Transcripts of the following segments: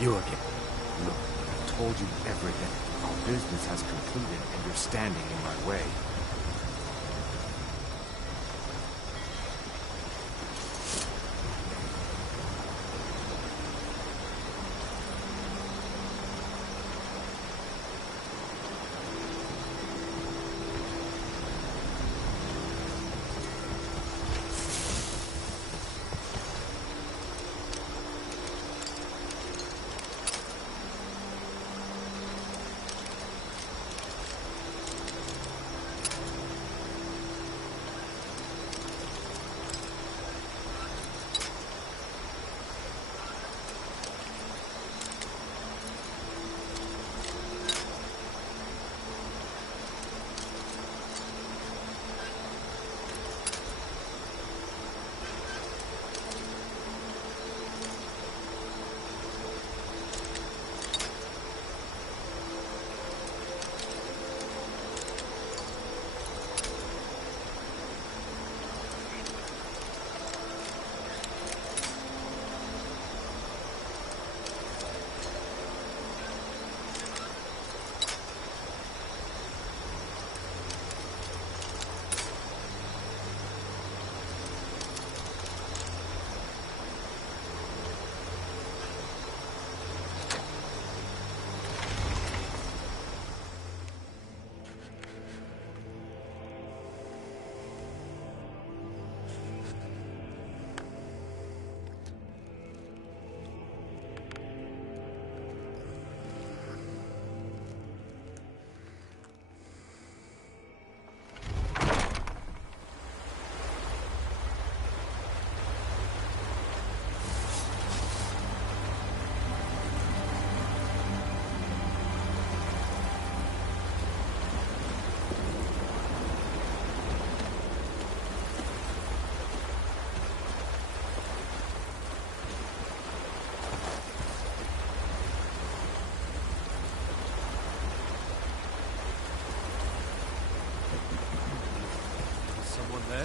You again. Look, I've told you everything. Our business has concluded and you're standing in my way. There?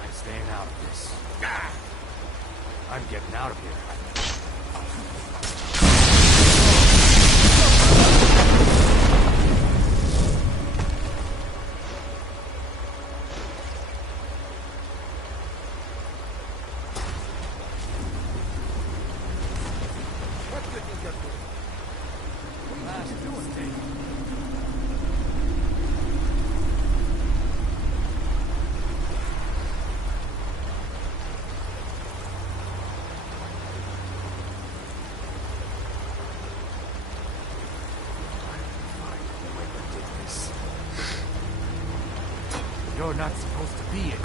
I'm staying out of this. I'm getting out of here. You're not supposed to be in here.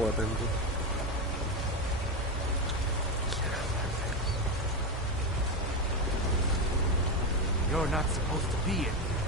What ended? You're not supposed to be in here.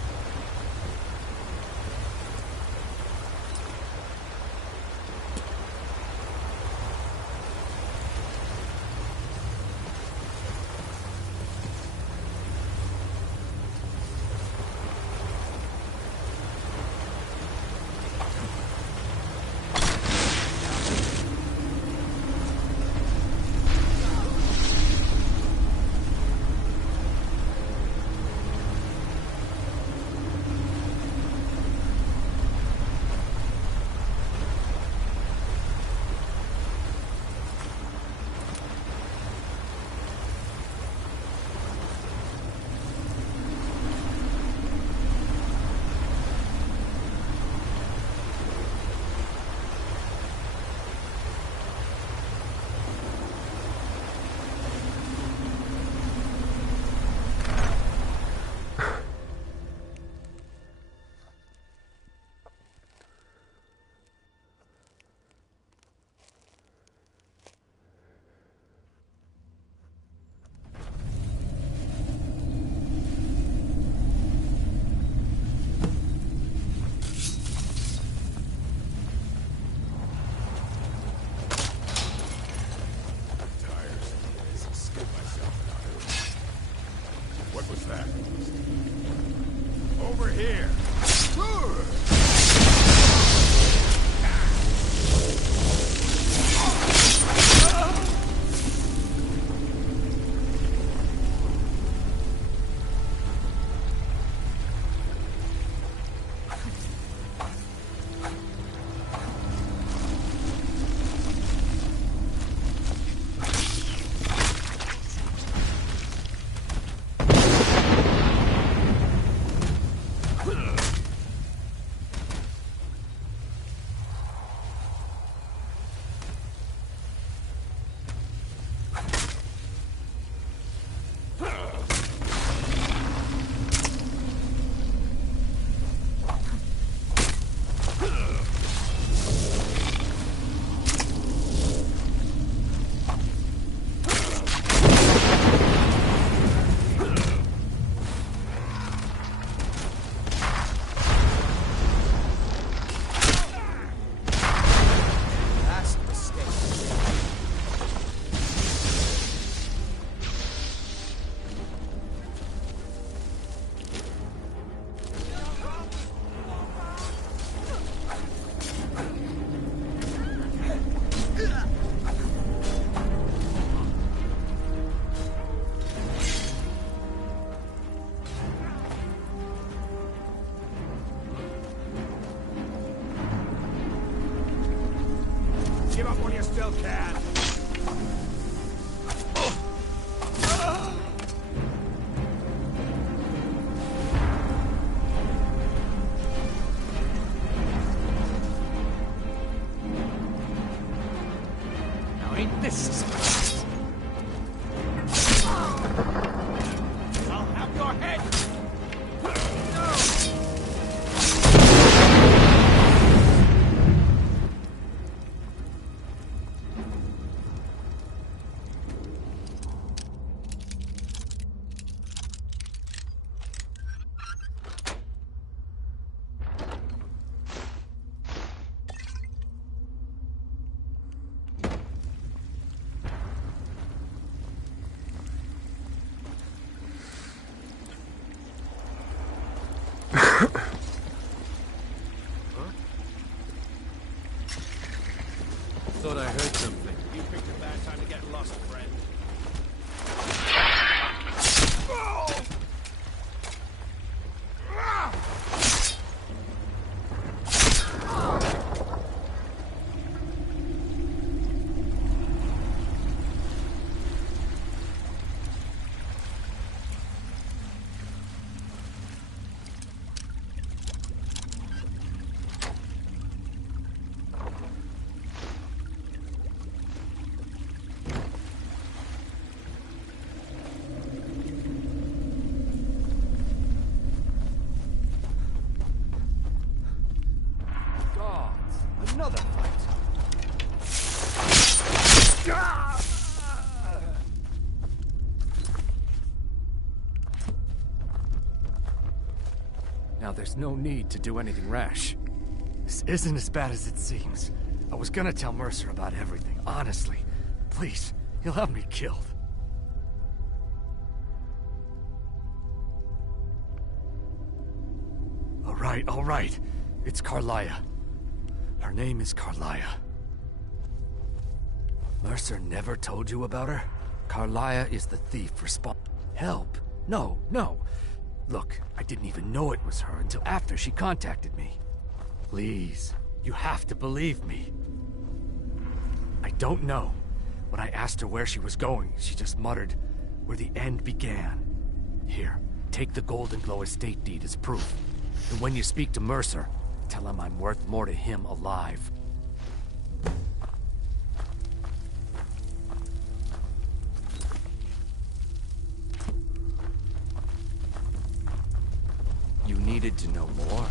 still can. Now ain't this special? I'll have your head! Thought I heard something. You picked a bad time to get lost, friend. Another fight. Now there's no need to do anything rash. This isn't as bad as it seems. I was gonna tell Mercer about everything, honestly. Please, he'll have me killed. All right. It's Carlia. Her name is Carlia. Mercer never told you about her? Carlia is the thief Help? No. Look, I didn't even know it was her until after she contacted me. Please, you have to believe me. I don't know. When I asked her where she was going, she just muttered, where the end began. Here, take the Golden Glow estate deed as proof. And when you speak to Mercer, tell him I'm worth more to him alive. You needed to know more?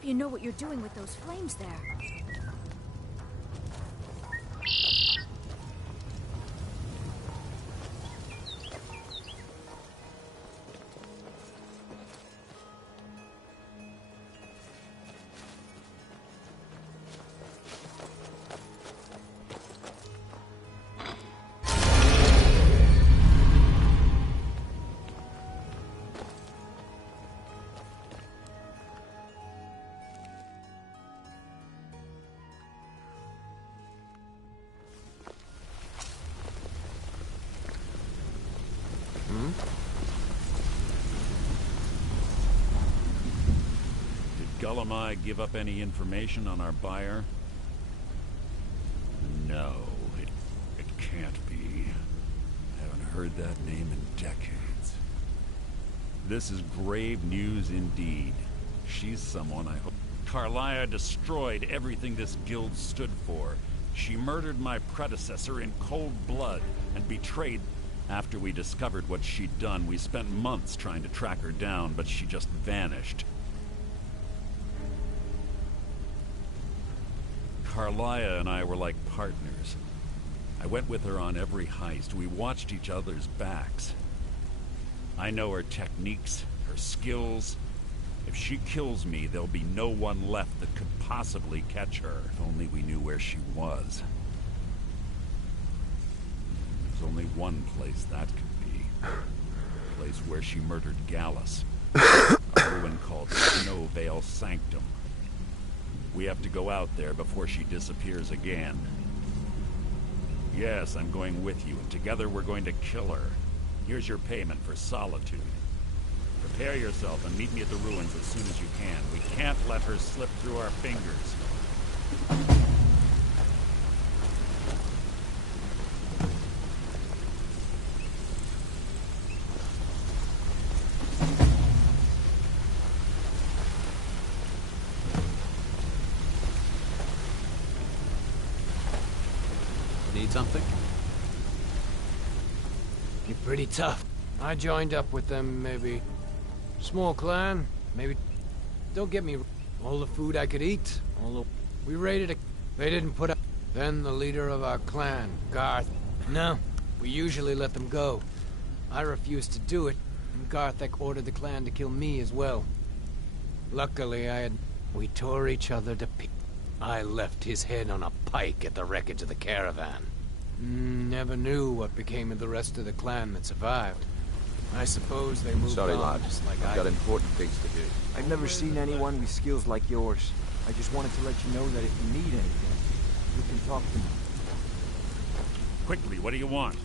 hope you know what you're doing with those flames there. Gullumai give up any information on our buyer? No, it can't be. I haven't heard that name in decades. This is grave news indeed. She's someone I hope... Carlia destroyed everything this guild stood for. She murdered my predecessor in cold blood and betrayed... After we discovered what she'd done, we spent months trying to track her down, but she just vanished. Carlia and I were like partners. I went with her on every heist. We watched each other's backs. I know her techniques, her skills. If she kills me, there'll be no one left that could possibly catch her. If only we knew where she was. There's only one place that could be. The place where she murdered Gallus. A ruin called Snowvale Sanctum. We have to go out there before she disappears again. Yes, I'm going with you, and together we're going to kill her. Here's your payment for solitude. Prepare yourself and meet me at the ruins as soon as you can. We can't let her slip through our fingers. Need something? You're pretty tough. I joined up with them, maybe. Small clan, maybe. Don't get me wrong. All the food I could eat, all the... We raided a... They didn't put up... Then the leader of our clan, Garth. No, we usually let them go. I refused to do it, and Garthek ordered the clan to kill me as well. Luckily, we tore each other to pieces. I left his head on a pike at the wreckage of the caravan. Never knew what became of the rest of the clan that survived. I suppose they moved Sorry, on, lad. just like I've got important things to do. I've never seen anyone with skills like yours. I just wanted to let you know that if you need anything, you can talk to me. Quickly, what do you want?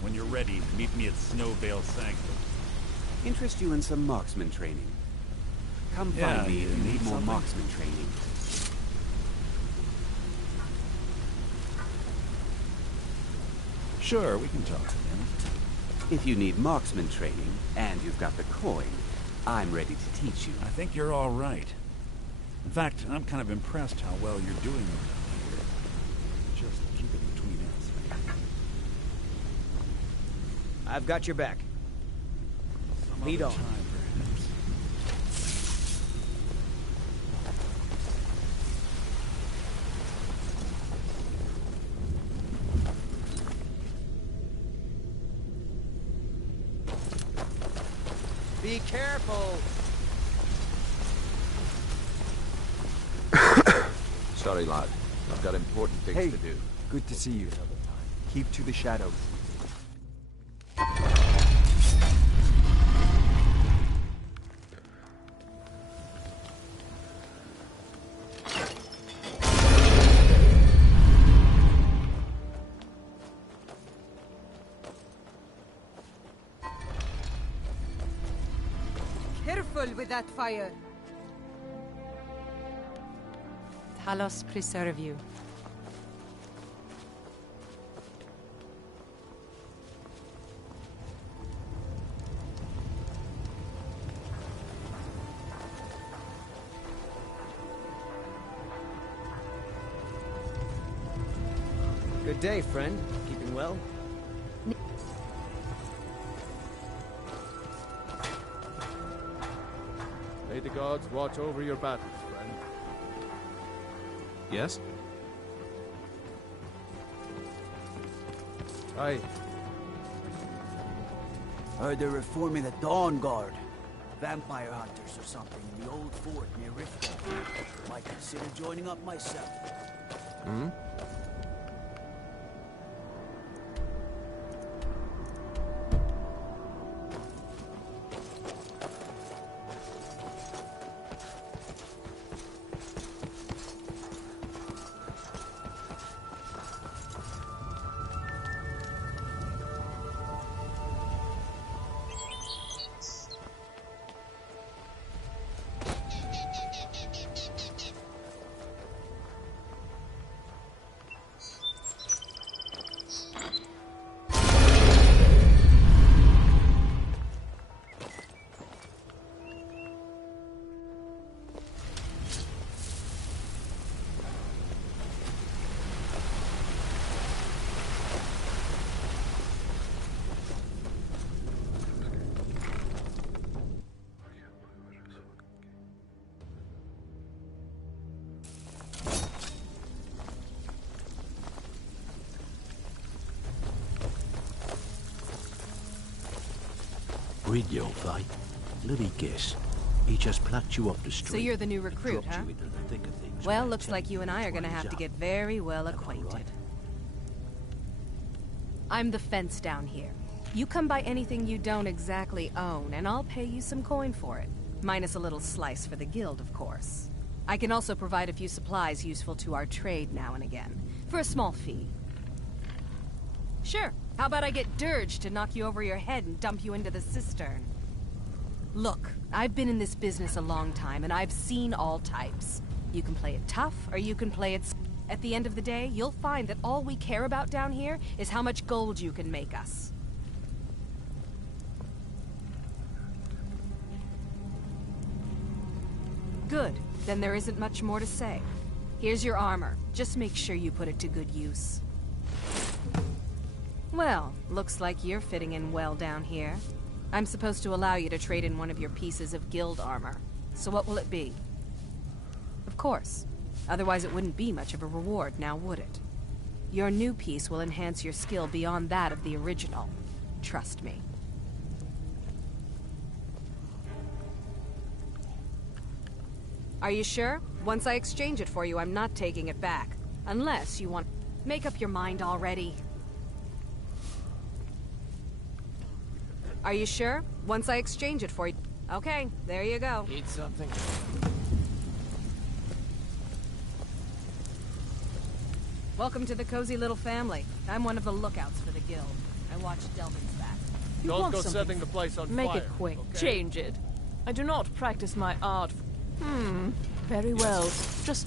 When you're ready, meet me at Snowvale Sanctum. Interest you in some marksman training? Come find me if you need more marksman training. Sure, we can talk again. If you need marksman training, and you've got the coin, I'm ready to teach you. I think you're all right. In fact, I'm kind of impressed how well you're doing around here. Just keep it between us. I've got your back. Some Lead other on. time, perhaps. Be careful! Sorry, lad. I've got important things to do. Good to see you. Keep to the shadows. Careful with that fire. Talos preserve you. Good day, friend. Keeping well? May the gods watch over your battles, friend. Yes? Aye. Heard they're reforming the Dawn Guard. Vampire hunters or something in the old fort near Riften. Might consider joining up myself. Hmm? Rid your fight. Let me guess. He just plucked you off the street. So you're the new recruit, and dropped huh? you into the thick of things. Well, man. looks Tell like you and I are gonna which have one's to up. get very well Am I acquainted. right? I'm the fence down here. You come by anything you don't exactly own, and I'll pay you some coin for it. Minus a little slice for the guild, of course. I can also provide a few supplies useful to our trade now and again, for a small fee. Sure, how about I get Dirge to knock you over your head and dump you into the cistern? Look, I've been in this business a long time, and I've seen all types. You can play it tough, or you can play it... At the end of the day, you'll find that all we care about down here is how much gold you can make us. Good. Then there isn't much more to say. Here's your armor. Just make sure you put it to good use. Well, looks like you're fitting in well down here. I'm supposed to allow you to trade in one of your pieces of guild armor. So what will it be? Of course. Otherwise it wouldn't be much of a reward, now would it? Your new piece will enhance your skill beyond that of the original. Trust me. Are you sure? Once I exchange it for you, I'm not taking it back. Unless you want... Make up your mind already. Are you sure? Once I exchange it for you... Okay, there you go. Eat something. Welcome to the cozy little family. I'm one of the lookouts for the guild. I watch Delvin's back. You Don't want go something? setting the place on Make fire. it quick. Okay? Change it. I do not practice my art. Very well. Just...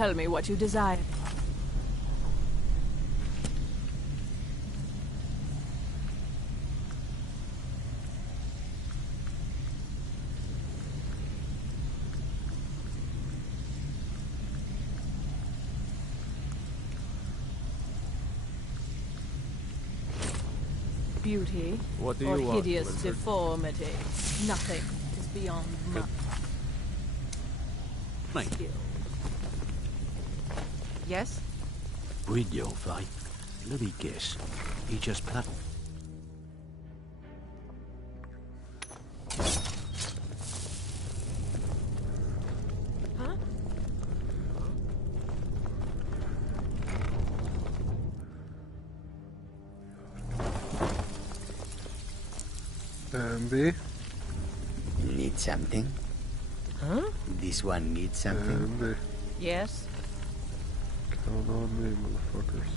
tell me what you desire. Beauty What do or you want, hideous wizard? deformity. Nothing is beyond my skill. Yes? Read your fight. Let me guess. He just plucked. Huh? B. Need something? Huh? This one needs something? B. Yes? Count on me, motherfuckers.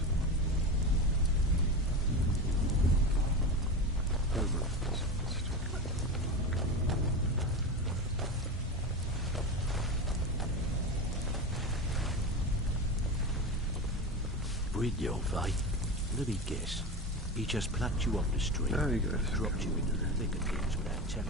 Read your fight. Let me guess. He just plucked you off the street. Now you guys dropped you into the thick of things without telling.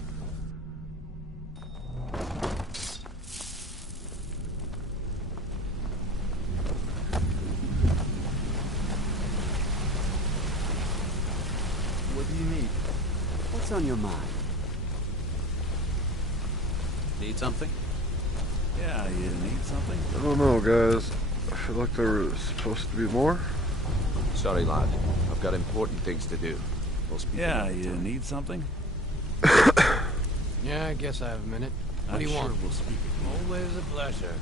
What do you need? What's on your mind? Need something? Yeah, you need something? I don't know, guys. I feel like there was supposed to be more. Sorry, lad. I've got important things to do. We'll speak Yeah, another you time. need something? Yeah, I guess I have a minute. What I'm do you sure want? we'll speak again. Always a pleasure.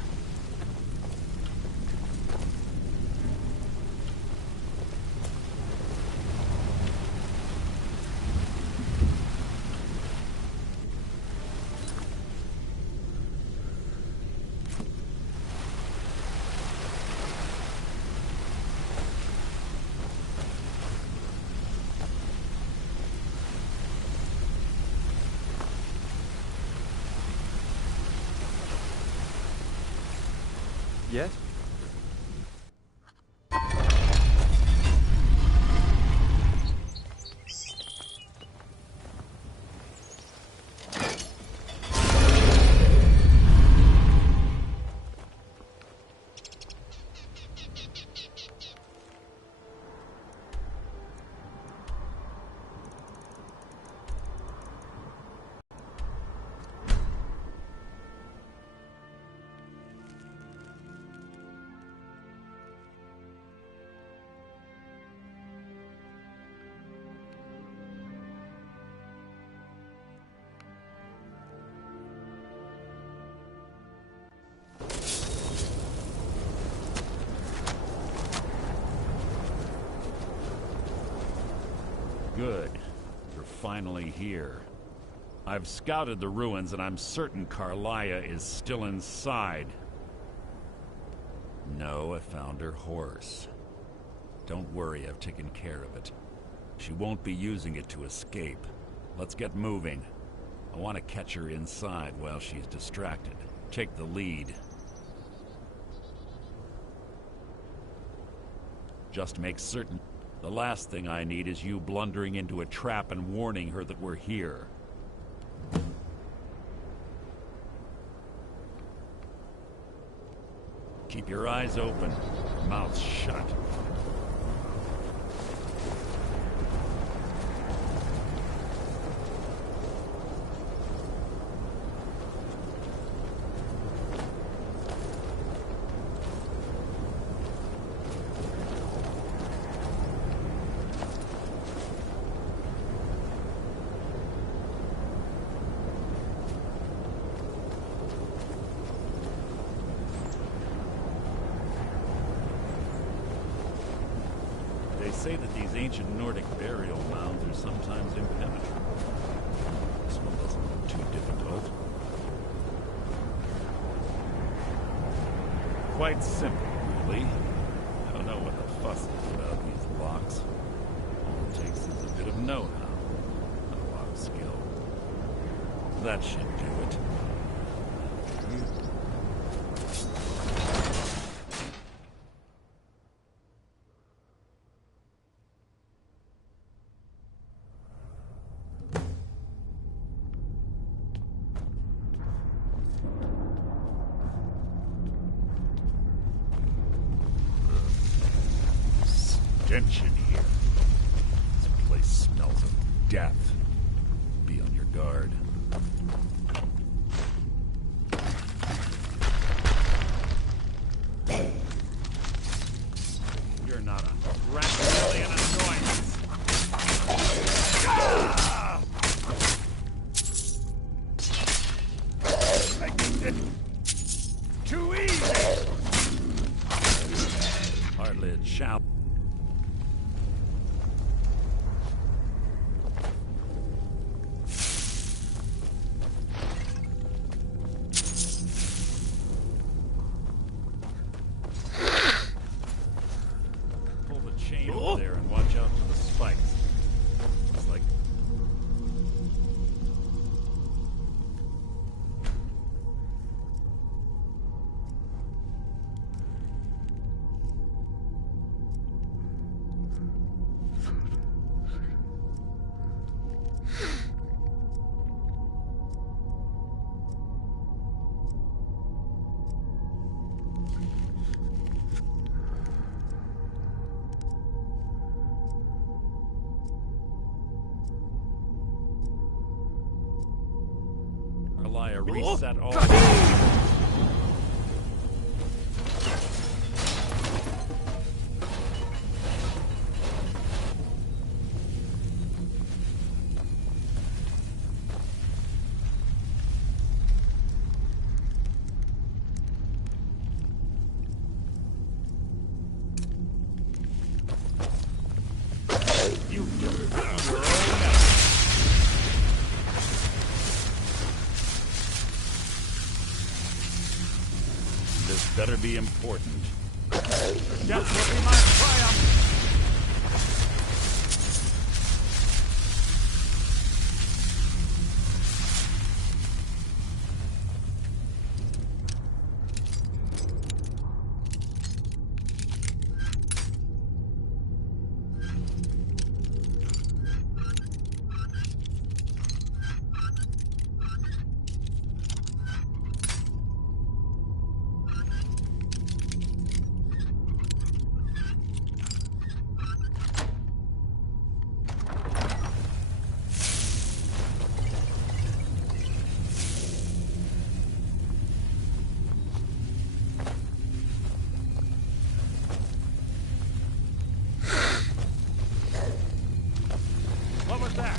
Yes? Good. You're finally here. I've scouted the ruins and I'm certain Carlia is still inside. No, I found her horse. Don't worry, I've taken care of it. She won't be using it to escape. Let's get moving. I want to catch her inside while she's distracted. Take the lead. Just make certain. The last thing I need is you blundering into a trap and warning her that we're here. Keep your eyes open, mouth shut. They say that these ancient Nordic burial mounds are sometimes impenetrable. This one doesn't look too difficult. Quite simple, really. I don't know what the fuss is about these locks. All it takes is a bit of know-how and a lot of skill. That should do it. stench in here. This place smells of death. Be on your guard. You're not a rat really an annoyance. Too easy! Hardly a shout. Pull the chain over there and watch out for the spikes. It's like Liar reset all. You This better be important. Death will be my triumph! What was that?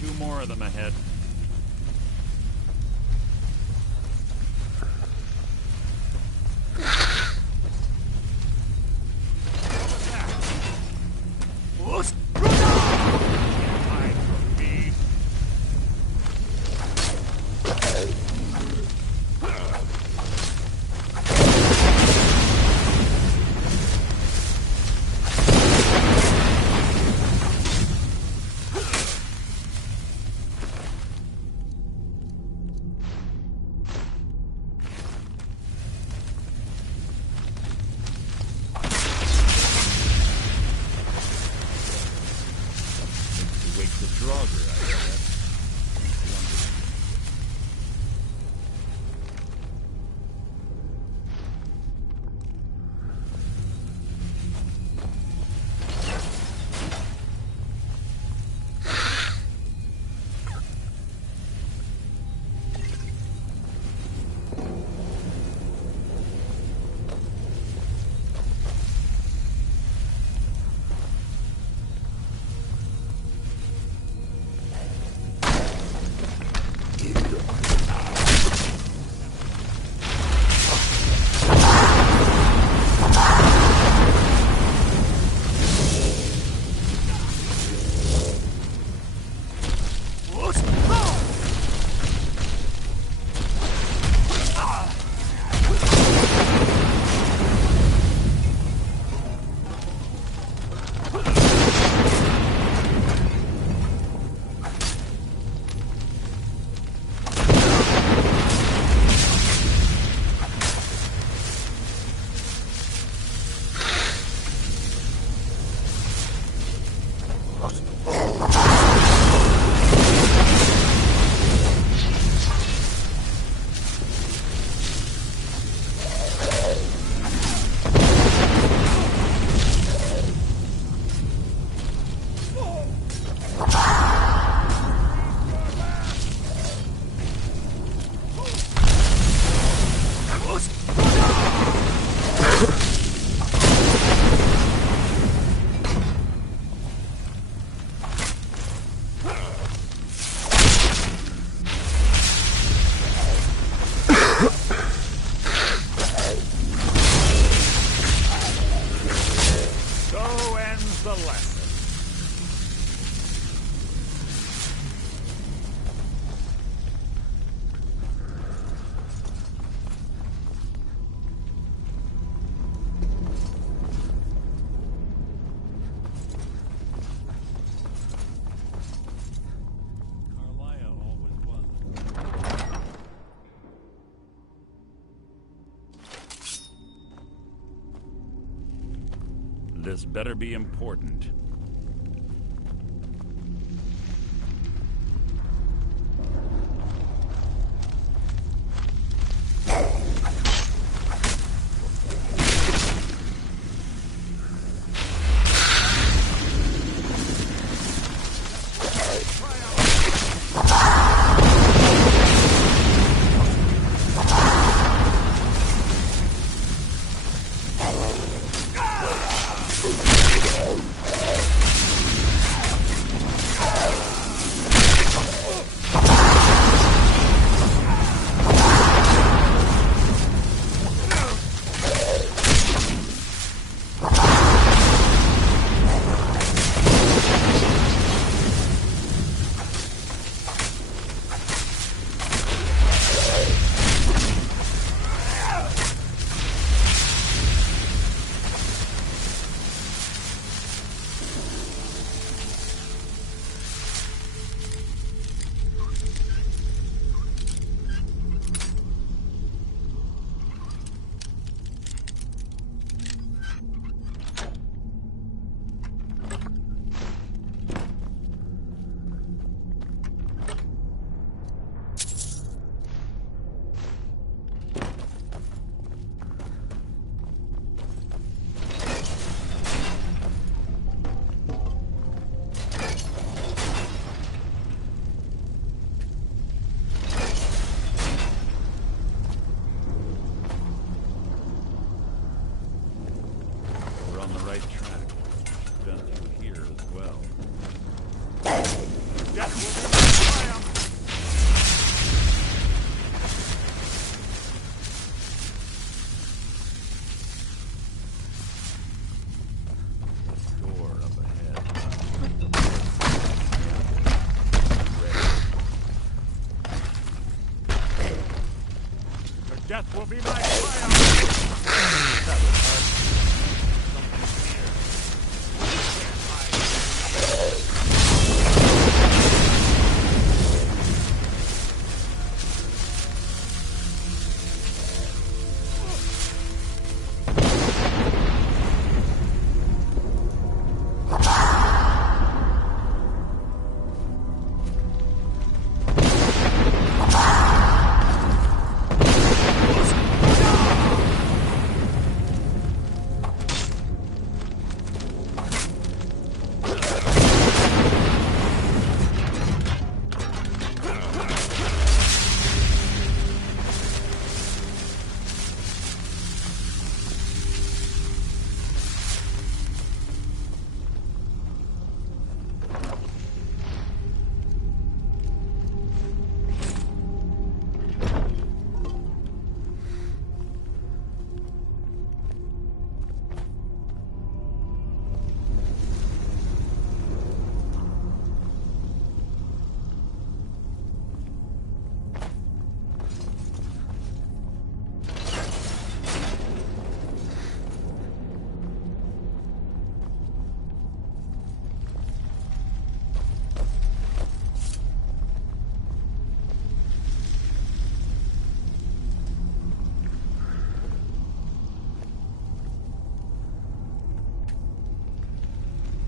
Two more of them ahead. Let's This better be important. Death will be my triumph! That was hard. Something's here.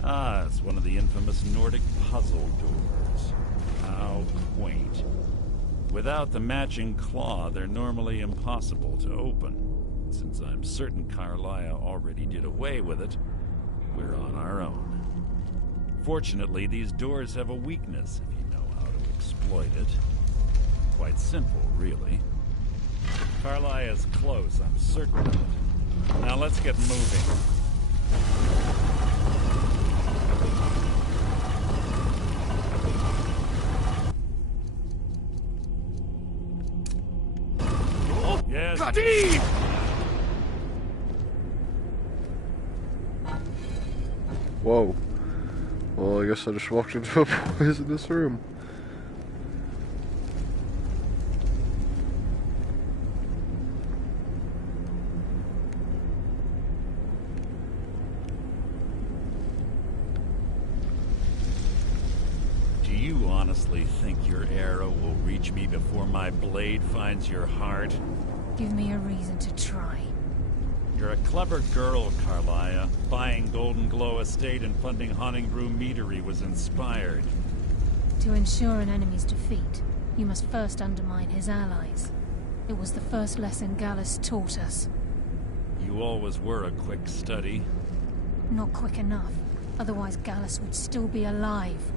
Ah, it's one of the infamous Nordic puzzle doors. How quaint. Without the matching claw, they're normally impossible to open. Since I'm certain Carlia already did away with it, we're on our own. Fortunately, these doors have a weakness if you know how to exploit it. Quite simple, really. Carlia's close, I'm certain of it. Now let's get moving. Yes. Bloody! Whoa. Well, I guess I just walked into a poisonous room. Do you honestly think your arrow will reach me before my blade finds your heart? Give me a reason to try. You're a clever girl, Carlia. Buying Golden Glow Estate and funding Haunting Brew Meadery was inspired. To ensure an enemy's defeat, you must first undermine his allies. It was the first lesson Gallus taught us. You always were a quick study. Not quick enough. Otherwise Gallus would still be alive.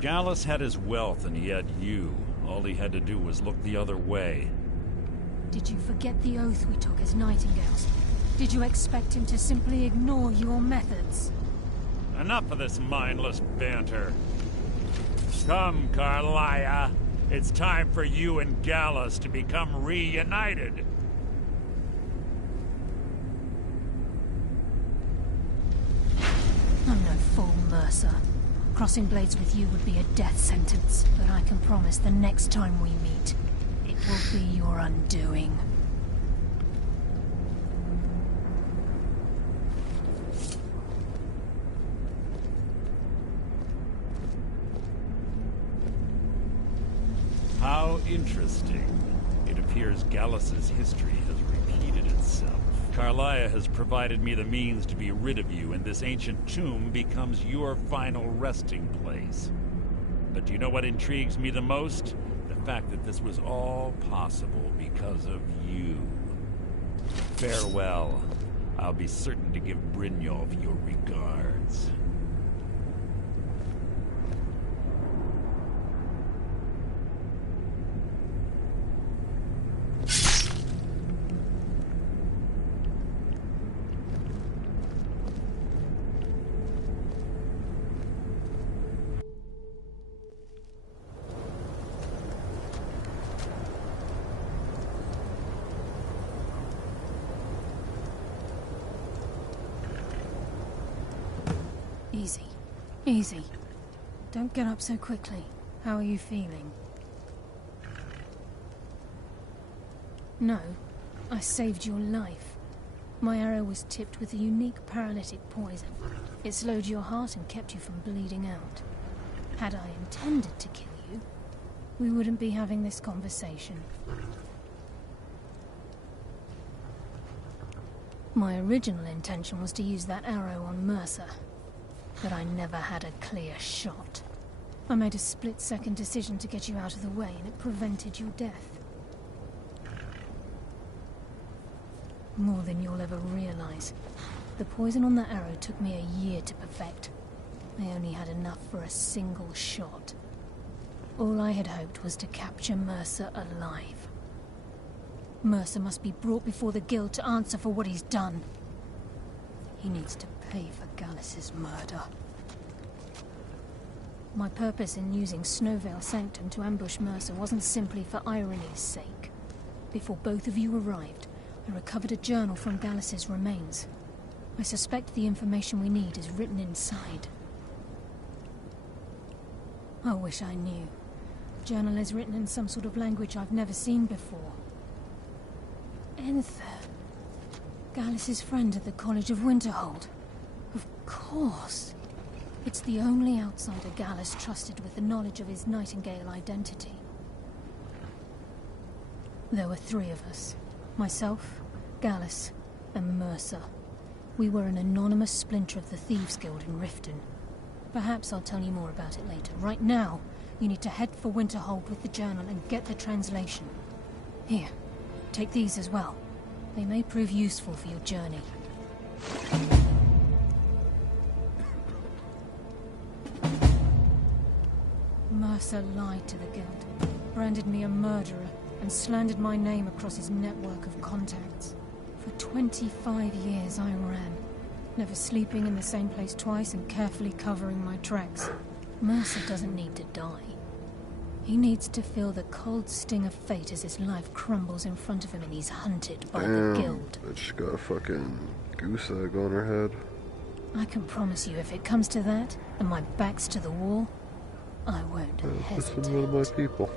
Gallus had his wealth and he had you. All he had to do was look the other way. Did you forget the oath we took as Nightingales? Did you expect him to simply ignore your methods? Enough of this mindless banter. Come, Carlia. It's time for you and Gallus to become reunited. I'm no fool, Mercer. Crossing blades with you would be a death sentence, but I can promise the next time we meet, it will be your undoing. How interesting. It appears Gallus's history has repeated itself. Carlia has provided me the means to be rid of you, and this ancient tomb becomes your final resting place. But do you know what intrigues me the most? The fact that this was all possible because of you. Farewell. I'll be certain to give Brynjolf your regards. Easy. Easy. Don't get up so quickly. How are you feeling? No. I saved your life. My arrow was tipped with a unique paralytic poison. It slowed your heart and kept you from bleeding out. Had I intended to kill you, we wouldn't be having this conversation. My original intention was to use that arrow on Mercer. But I never had a clear shot. I made a split-second decision to get you out of the way, and it prevented your death. More than you'll ever realize. The poison on that arrow took me a year to perfect. I only had enough for a single shot. All I had hoped was to capture Mercer alive. Mercer must be brought before the Guild to answer for what he's done. He needs to pay for Gallus's murder. My purpose in using Snowvale Sanctum to ambush Mercer wasn't simply for irony's sake. Before both of you arrived, I recovered a journal from Gallus's remains. I suspect the information we need is written inside. I wish I knew. The journal is written in some sort of language I've never seen before. Enther. Gallus's friend at the College of Winterhold. Of course. It's the only outsider Gallus trusted with the knowledge of his Nightingale identity. There were 3 of us. Myself, Gallus, and Mercer. We were an anonymous splinter of the Thieves' Guild in Riften. Perhaps I'll tell you more about it later. Right now, you need to head for Winterhold with the journal and get the translation. Here, take these as well. They may prove useful for your journey. Mercer lied to the Guild, branded me a murderer, and slandered my name across his network of contacts. For 25 years I ran, never sleeping in the same place twice and carefully covering my tracks. Mercer doesn't need to die. He needs to feel the cold sting of fate as his life crumbles in front of him and he's hunted by the Guild. I just got a fucking goose egg on her head. I can promise you if it comes to that, and my back's to the wall, I won't hesitate. This is one of my people.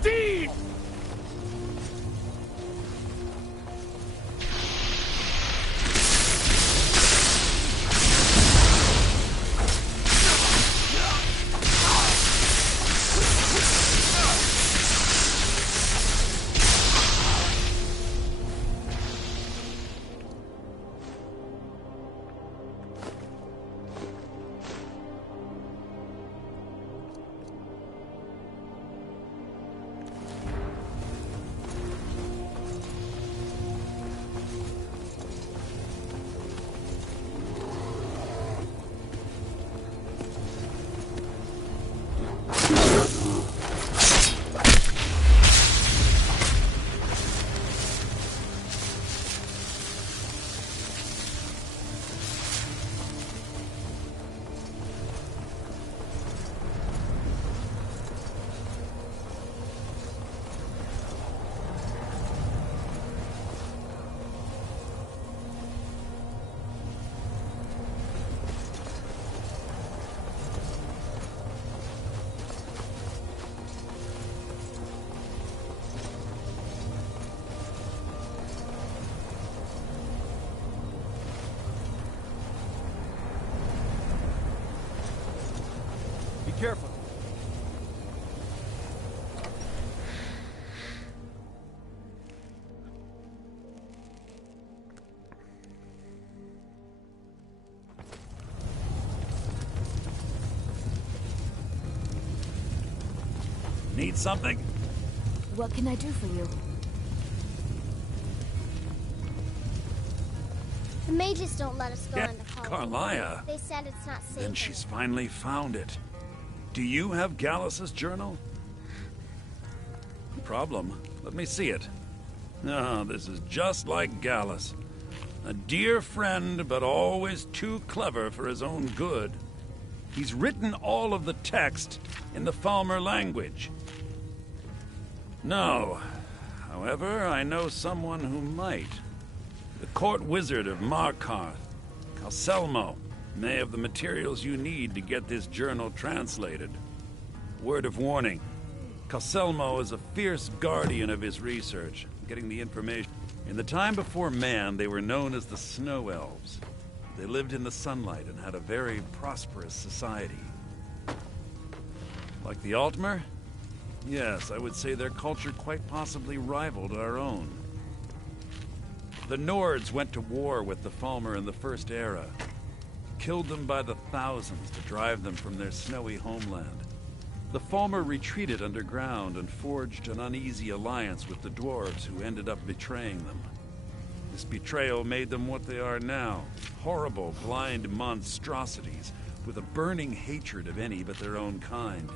Adin! Be careful. Need something? What can I do for you? The mages don't let us go Yeah, in the colony. Carlia. They said it's not safe. Then she's finally found it. Do you have Gallus's journal? Problem? Let me see it. No, this is just like Gallus. A dear friend, but always too clever for his own good. He's written all of the text in the Falmer language. No. However, I know someone who might. The court wizard of Markarth, Calselmo, may have the materials you need to get this journal translated. Word of warning. Calselmo is a fierce guardian of his research, getting the information. In the time before man, they were known as the Snow Elves. They lived in the sunlight and had a very prosperous society. Like the Altmer? Yes, I would say their culture quite possibly rivaled our own. The Nords went to war with the Falmer in the First Era. Killed them by the thousands to drive them from their snowy homeland. The Falmer retreated underground and forged an uneasy alliance with the dwarves who ended up betraying them. This betrayal made them what they are now. Horrible, blind monstrosities with a burning hatred of any but their own kind.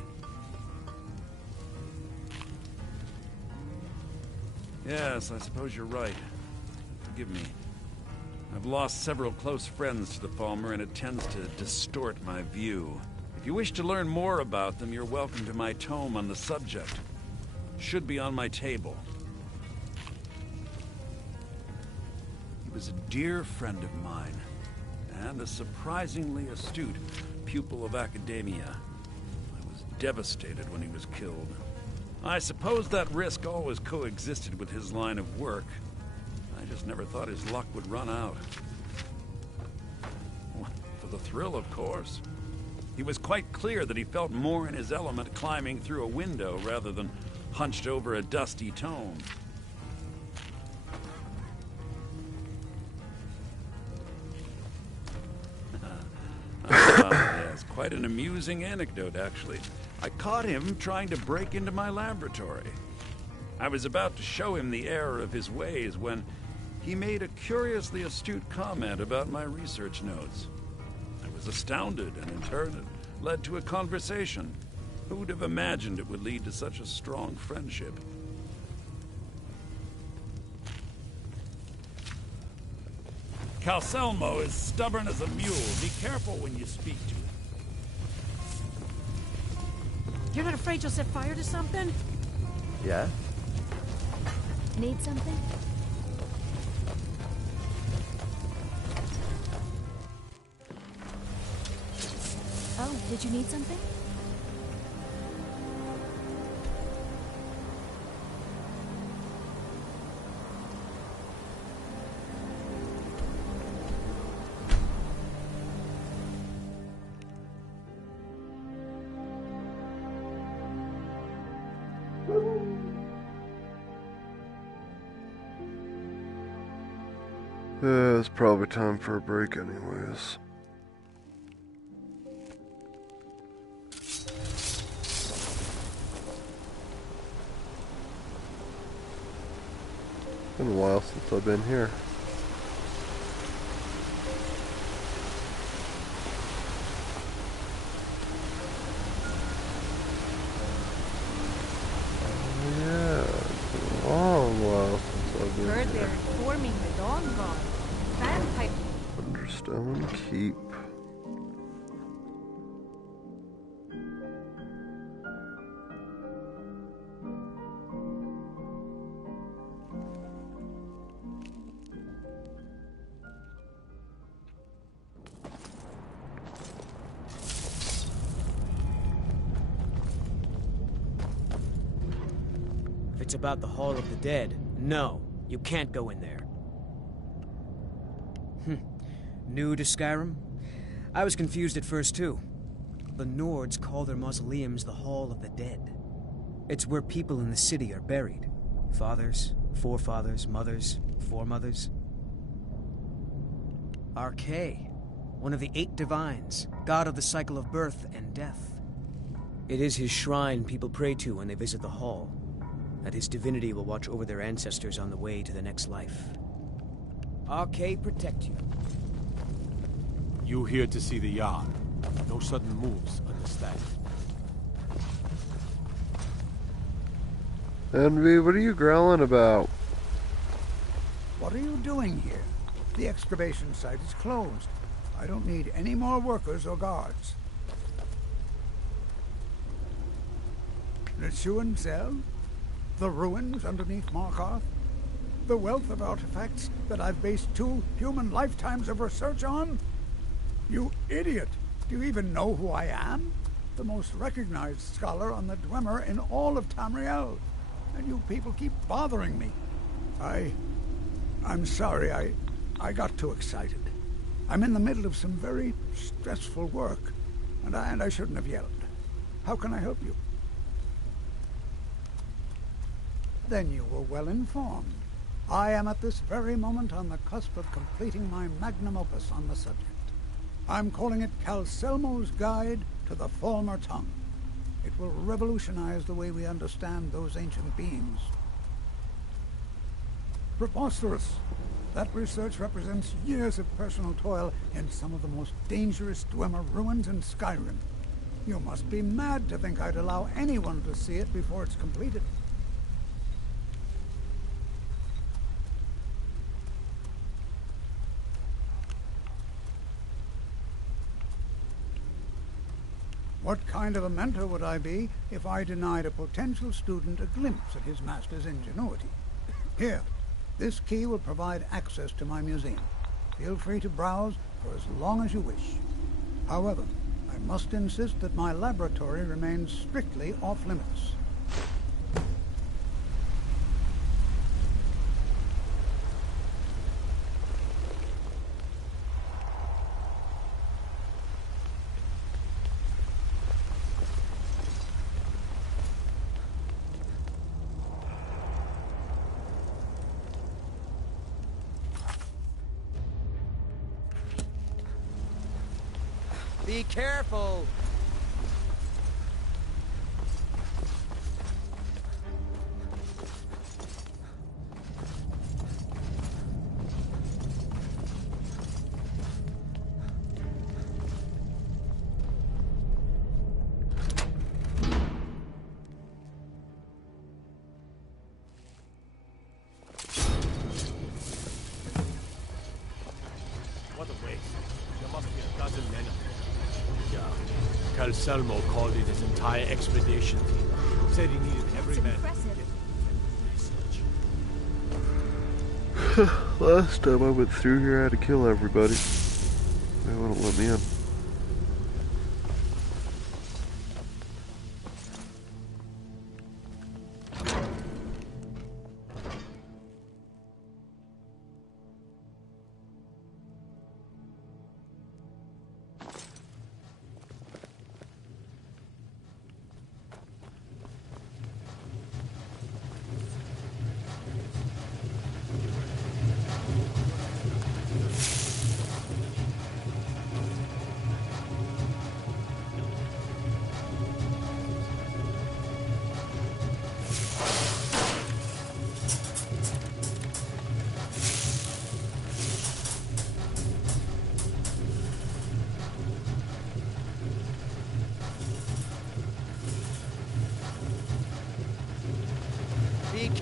Yes, I suppose you're right. Forgive me. I've lost several close friends to the Falmer, and it tends to distort my view. If you wish to learn more about them, you're welcome to my tome on the subject. Should be on my table. He was a dear friend of mine, and a surprisingly astute pupil of academia. I was devastated when he was killed. I suppose that risk always coexisted with his line of work. I just never thought his luck would run out. Well, for the thrill, of course. He was quite clear that he felt more in his element climbing through a window rather than hunched over a dusty tome. Yes, quite an amusing anecdote, actually. I caught him trying to break into my laboratory. I was about to show him the error of his ways when he made a curiously astute comment about my research notes. I was astounded, and in turn it led to a conversation. Who would have imagined it would lead to such a strong friendship? Calselmo is stubborn as a mule. Be careful when you speak to him. You're not afraid you'll set fire to something? Yeah? Need something? Oh, did you need something? It's probably time for a break anyways. Been a while since I've been here. Heard they're informing the Dawn Guard. Vampire. Understone Keep. If it's about the Hall of the Dead, no. You can't go in there. New to Skyrim? I was confused at first, too. The Nords call their mausoleums the Hall of the Dead. It's where people in the city are buried. Fathers, forefathers, mothers, foremothers. Archay, one of the 8 divines, god of the cycle of birth and death. It is his shrine people pray to when they visit the hall. That his divinity will watch over their ancestors on the way to the next life. Archay protect you. You here to see the Jarl. No sudden moves, understand? Envy, what are you growling about? What are you doing here? The excavation site is closed. I don't need any more workers or guards. Nitsuan Cell? The ruins underneath Markarth? The wealth of artifacts that I've based 2 human lifetimes of research on? You idiot! Do you even know who I am? The most recognized scholar on the Dwemer in all of Tamriel. And you people keep bothering me. I'm sorry, I got too excited. I'm in the middle of some very stressful work, and I shouldn't have yelled. How can I help you? Then you were well informed. I am at this very moment on the cusp of completing my magnum opus on the subject. I'm calling it Calcelmo's Guide to the Falmer Tongue. It will revolutionize the way we understand those ancient beings. Preposterous! That research represents years of personal toil in some of the most dangerous Dwemer ruins in Skyrim. You must be mad to think I'd allow anyone to see it before it's completed. What kind of a mentor would I be if I denied a potential student a glimpse at his master's ingenuity? Here, this key will provide access to my museum. Feel free to browse for as long as you wish. However, I must insist that my laboratory remains strictly off-limits. Be careful! What a waste. There must be a dozen men up there. Yeah. Calcelmo called it his entire expedition team. Said he needed every man. Last time I went through here, I had to kill everybody. They wouldn't let me in.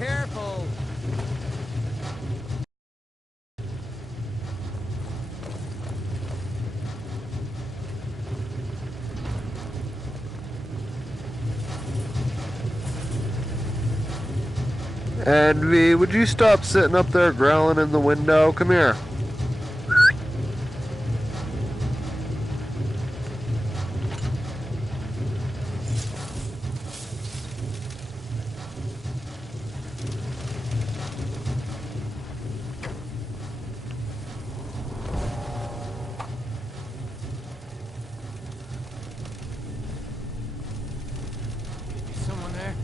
careful. Envy, would you stop sitting up there growling in the window? Come here. Is someone there?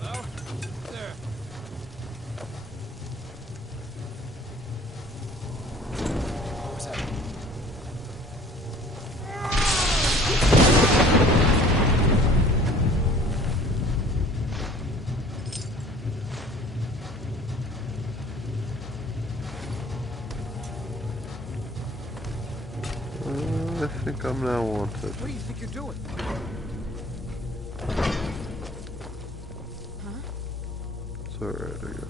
Hello? There. What was that? I think I'm now wanted. What do you think you're doing? It's alright, I guess.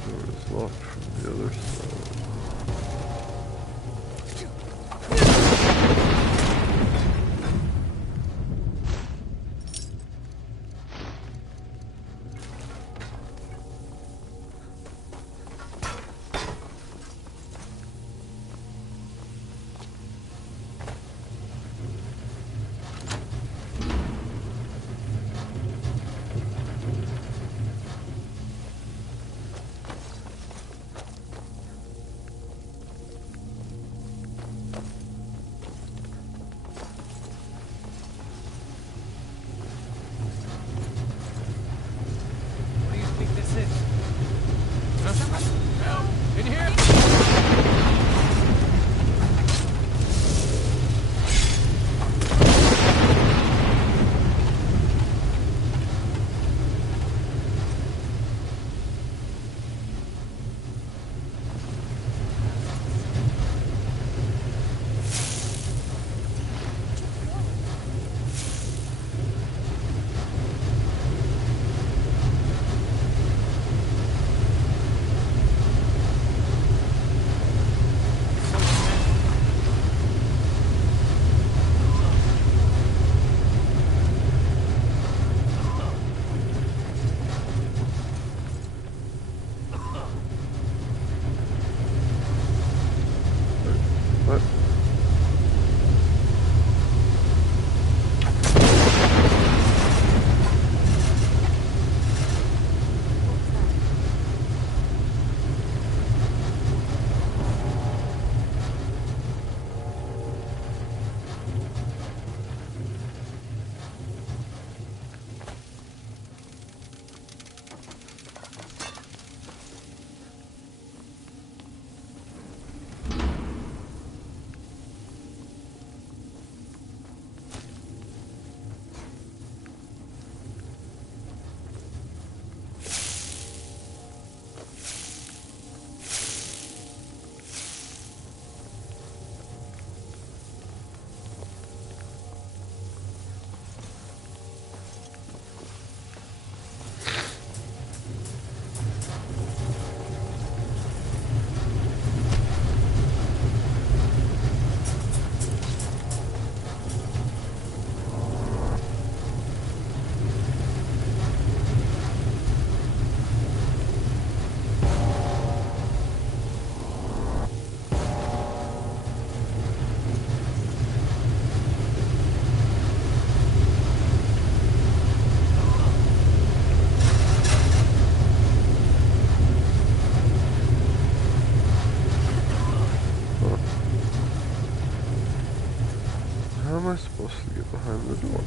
The door is locked from the other side. What do you think this is? Help! In here? What? How am I supposed to get behind the door?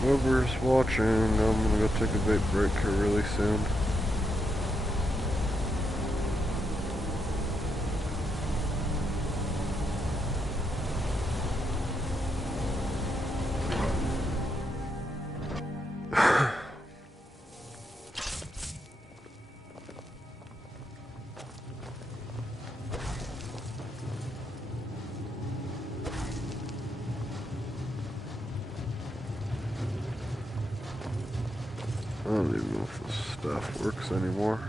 Whoever's watching, I'm gonna go take a bait break here really soon. I don't even know if this stuff works anymore.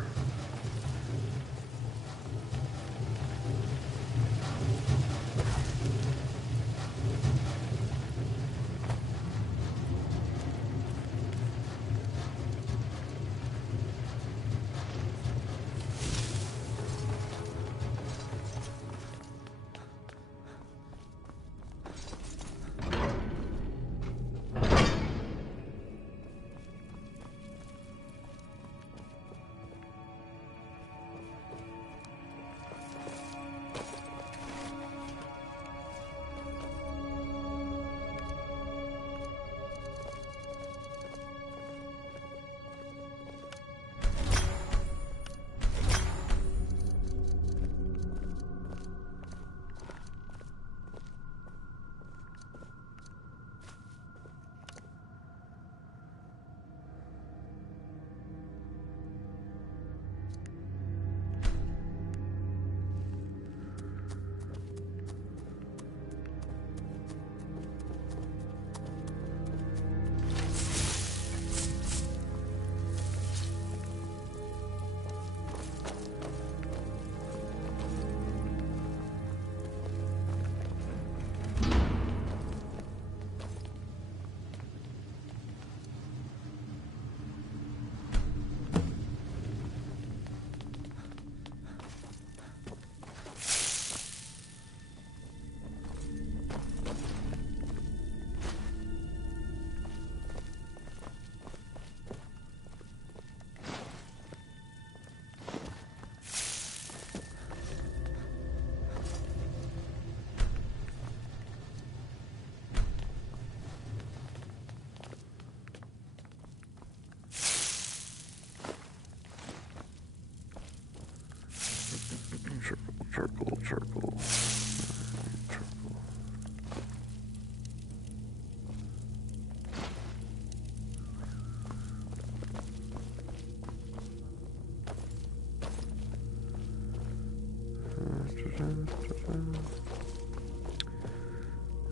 Charcoal.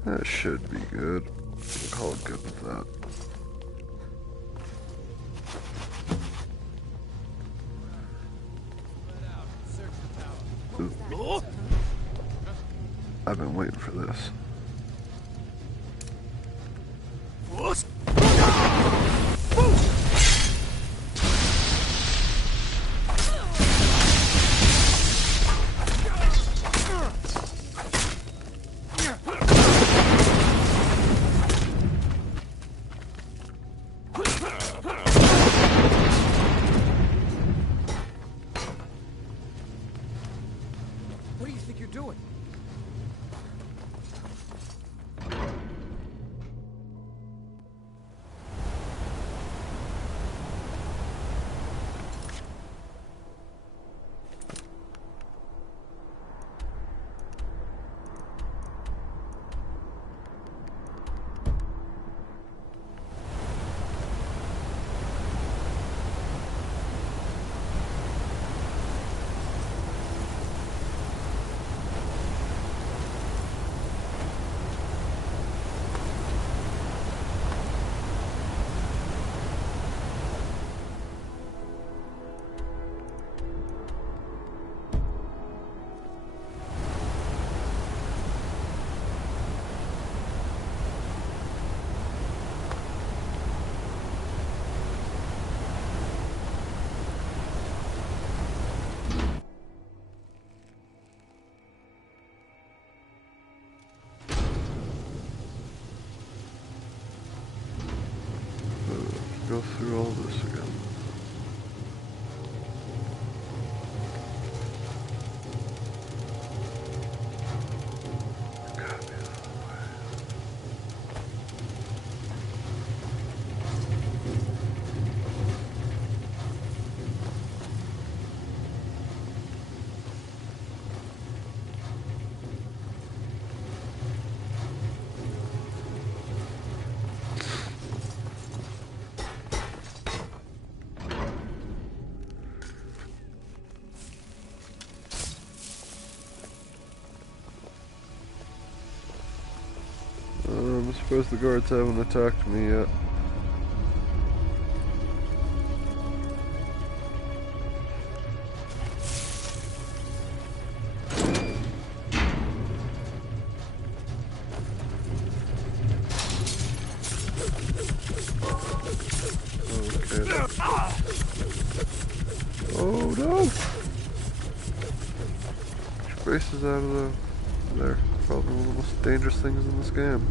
That should be good. I'll call it good with that. Ooh. I've been waiting for this. What do you think you're doing? Go through all this again. I'm surprised the guards haven't attacked me yet. Oh no! Faces out of there. Probably one of the most dangerous things in this game.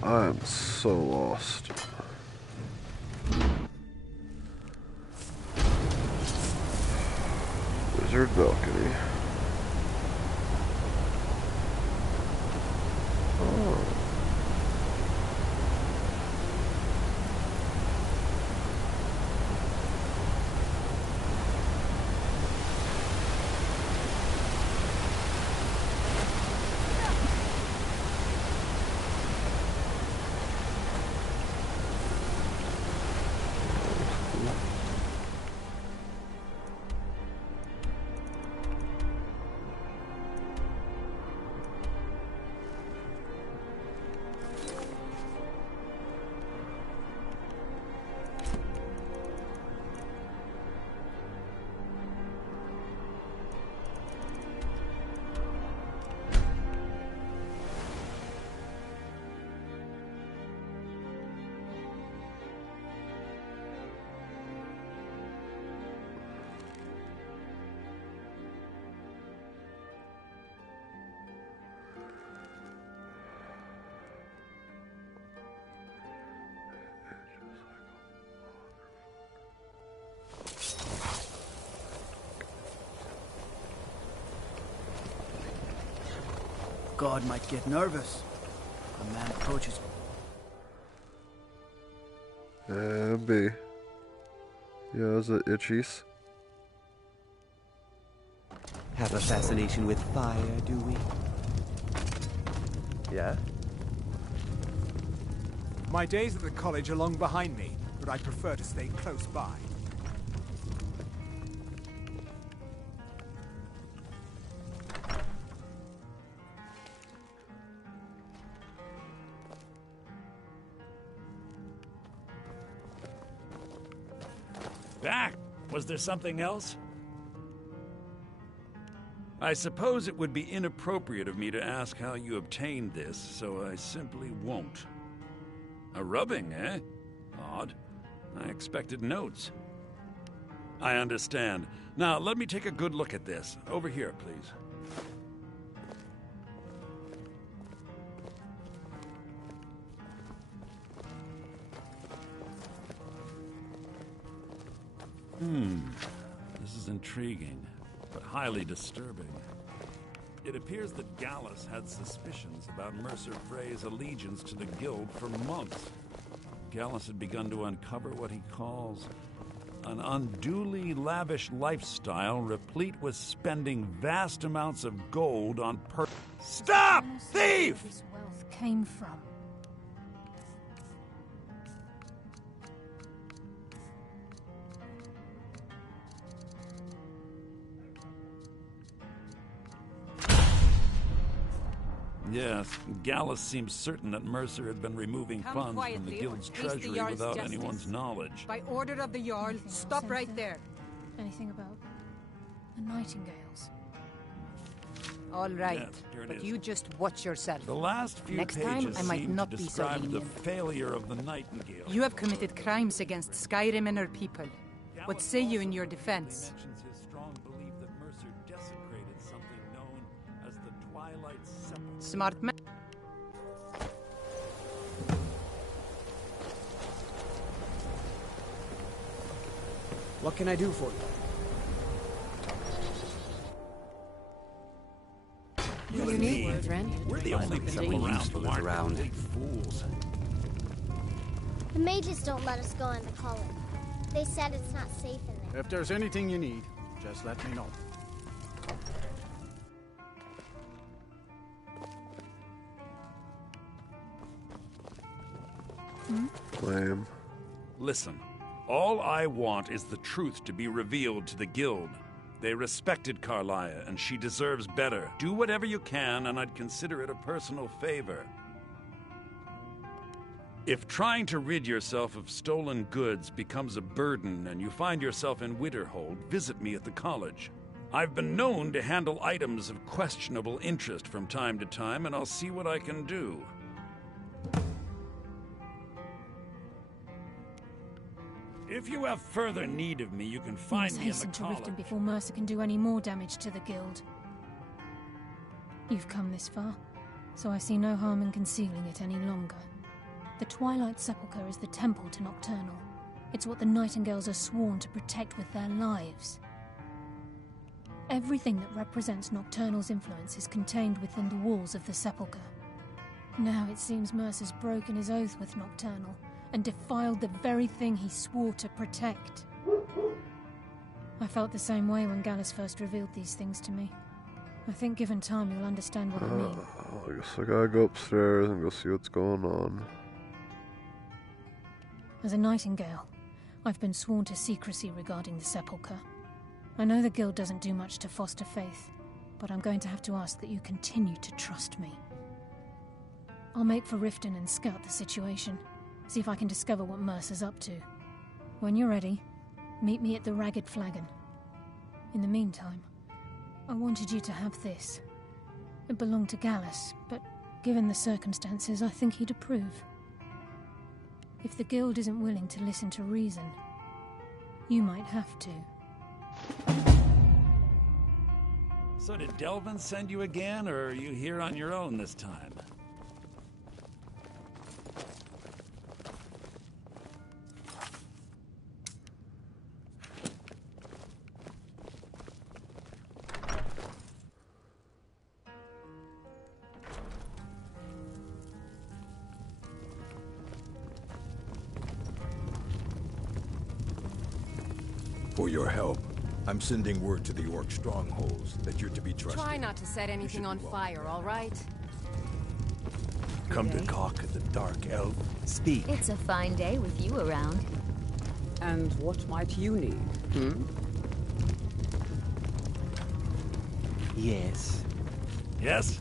I am so lost. Wizard balcony. Oh. God might get nervous. A man approaches. B. Yeah, is it itchies? Have a fascination with fire, do we? Yeah? My days at the college are long behind me, but I prefer to stay close by. Back! Was there something else? I suppose it would be inappropriate of me to ask how you obtained this, so I simply won't. A rubbing, eh? Odd. I expected notes. I understand. Now, let me take a good look at this. Over here, please. This is intriguing, but highly disturbing. It appears that Gallus had suspicions about Mercer Frey's allegiance to the Guild for months. Gallus had begun to uncover what he calls an unduly lavish lifestyle replete with spending vast amounts of gold on Stop! Thief! This wealth came from. Yes, Gallus seems certain that Mercer had been removing funds from the Guild's treasury without anyone's knowledge. By order of the Jarl, stop right there. Anything about the Nightingales? All right, Yes, here it but is. you just watch yourself. The last few Next pages time, I might seem not to be so describe the lenient. failure of the Nightingale. You have committed crimes against Skyrim and her people. What say you in your defense? Mentions his strong belief that Mercer desecrated something known as the Twilight Sepulchre. Smart man. What can I do for you? you need, friend? We're the only people around who aren't complete fools. The mages don't let us go in the college. They said it's not safe in there. If there's anything you need, just let me know. Lame. Listen, all I want is the truth to be revealed to the guild. They respected Carlia, and she deserves better. Do whatever you can, and I'd consider it a personal favor. If trying to rid yourself of stolen goods becomes a burden and you find yourself in Winterhold, visit me at the college. I've been known to handle items of questionable interest from time to time, and I'll see what I can do. If you have further need of me, you can find me in the hasten to college. Riften before Mercer can do any more damage to the guild. You've come this far, so I see no harm in concealing it any longer. The Twilight Sepulchre is the temple to Nocturnal. It's what the Nightingales are sworn to protect with their lives. Everything that represents Nocturnal's influence is contained within the walls of the Sepulchre. Now it seems Mercer's broken his oath with Nocturnal and defiled the very thing he swore to protect. I felt the same way when Gallus first revealed these things to me. I think given time you'll understand what I mean. I guess I gotta go upstairs and go see what's going on. As a Nightingale, I've been sworn to secrecy regarding the Sepulchre. I know the Guild doesn't do much to foster faith, but I'm going to have to ask that you continue to trust me. I'll make for Riften and scout the situation, see if I can discover what Mercer's up to. When you're ready, meet me at the Ragged Flagon. In the meantime, I wanted you to have this. It belonged to Gallus, but given the circumstances, I think he'd approve. If the Guild isn't willing to listen to reason, you might have to. So did Delvin send you again, or are you here on your own this time? For your help, I'm sending word to the Orc strongholds that you're to be trusted. Try not to set anything on fire, all right? Come to cock at the Dark Elf. Speak. It's a fine day with you around. And what might you need? Yes. Yes?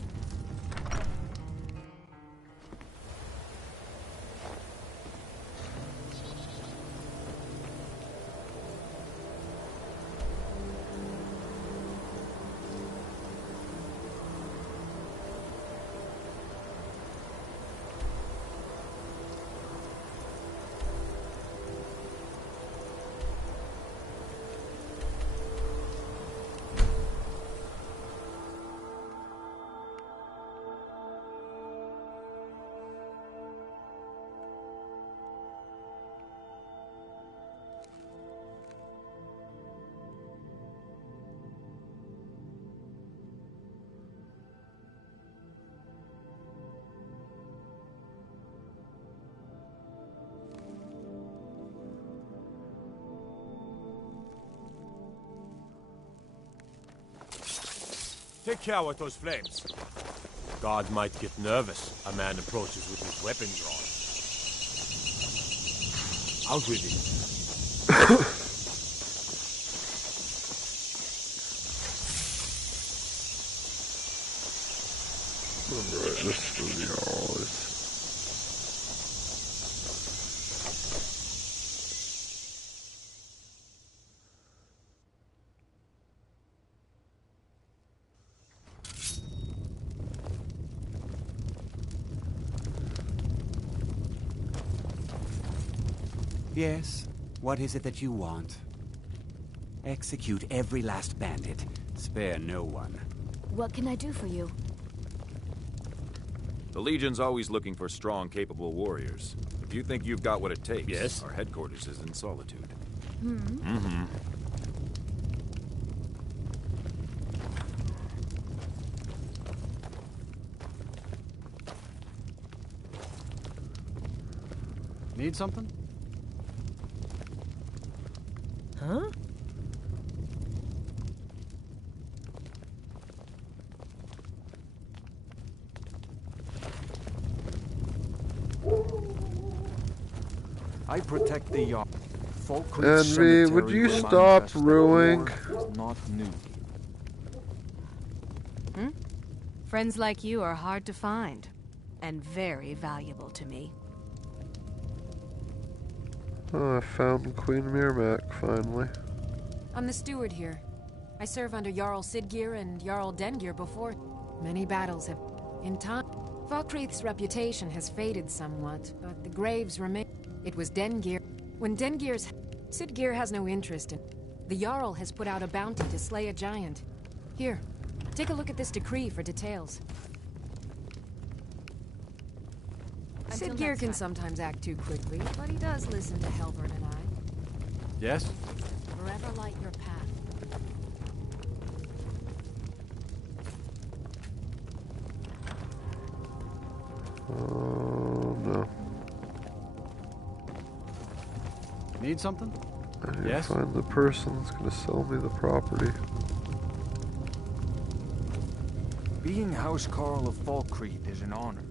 Take care with those flames. Guard might get nervous. A man approaches with his weapon drawn. Out with it. Alright, this is the always. Yes? What is it that you want? Execute every last bandit. Spare no one. What can I do for you? The Legion's always looking for strong, capable warriors. If you think you've got what it takes, yes, our headquarters is in Solitude. Mm-hmm. Need something? Huh? I protect the yard. Envy, would you stop ruining? Not new. Hmm? Friends like you are hard to find, and very valuable to me. Oh, I found Queen Mirmak, finally. I'm the steward here. I serve under Jarl Siggeir and Jarl Dengir before. Many battles have... In time, Falkreath's reputation has faded somewhat, but the graves remain. It was Dengir. When Dengir's... Siggeir has no interest in... The Jarl has put out a bounty to slay a giant. Here, take a look at this decree for details. Siggeir can sometimes act too quickly, but he does listen to Helvern and I. Yes? Forever light your path. Oh, no. Need something? I need Yes? to find the person that's going to sell me the property. Being Housecarl of Falkreath is an honor.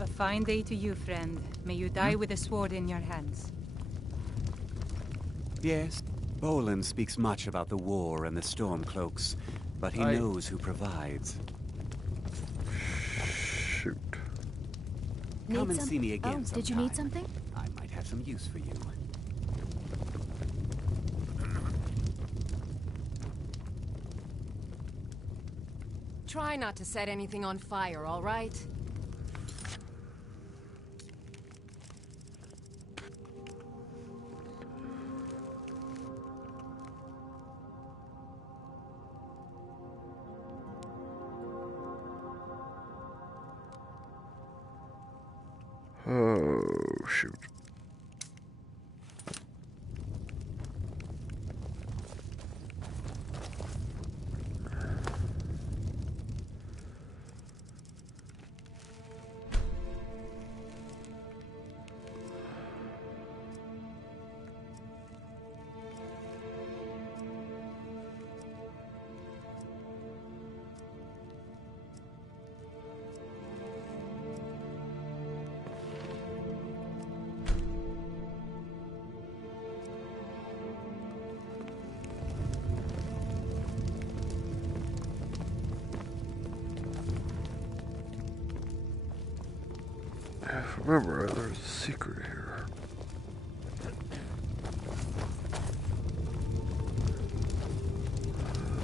A fine day to you, friend. May you die with a sword in your hands. Yes. Bolin speaks much about the war and the Stormcloaks, but he knows who provides. Shoot. Come and see me again sometime. Did you need something? I might have some use for you. Try not to set anything on fire, all right? Oh, shoot. Remember, there's a secret here.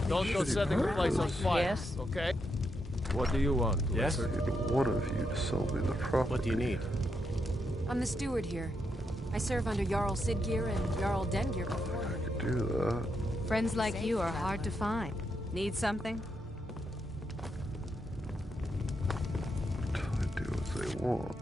Don't go setting the place on fire, Yes. okay? What do you want? Yes? I need one of you to sell me the property. What do you need? I'm the steward here. I serve under Jarl Siggeir and Jarl Dengir before. I could do that. Friends like you are hard to find. Need something? Until I do as they want.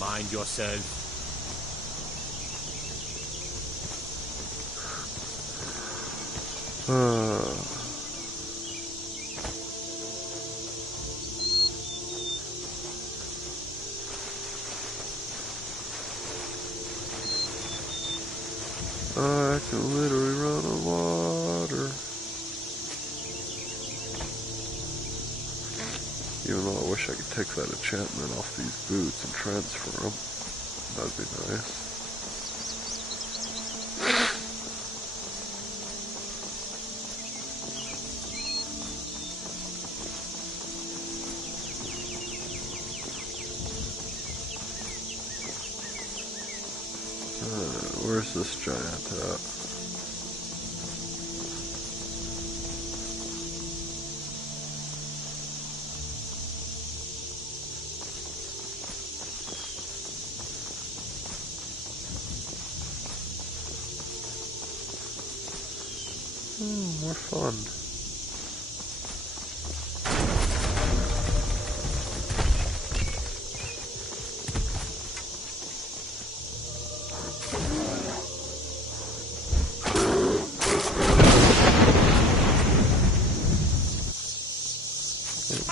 Mind yourself. I can literally run on water. Even though I wish I could take that enchantment off these boots and transfer them. That'd be nice. this giant at? More fun.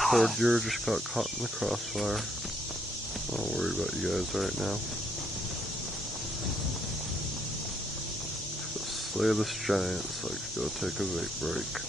Poor deer just got caught in the crossfire. I'm not worried about you guys right now. Slay this giant so I can go take a vape break.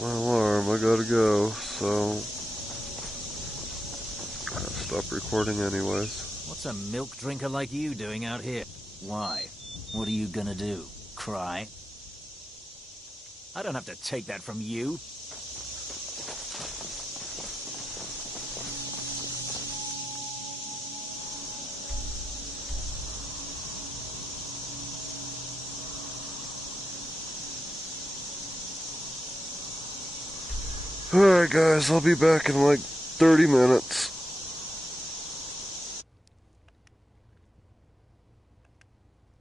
My alarm, I gotta go, so I gotta stop recording anyways. What's a milk drinker like you doing out here? Why? What are you gonna do? Cry? I don't have to take that from you. Alright guys, I'll be back in like 30 minutes.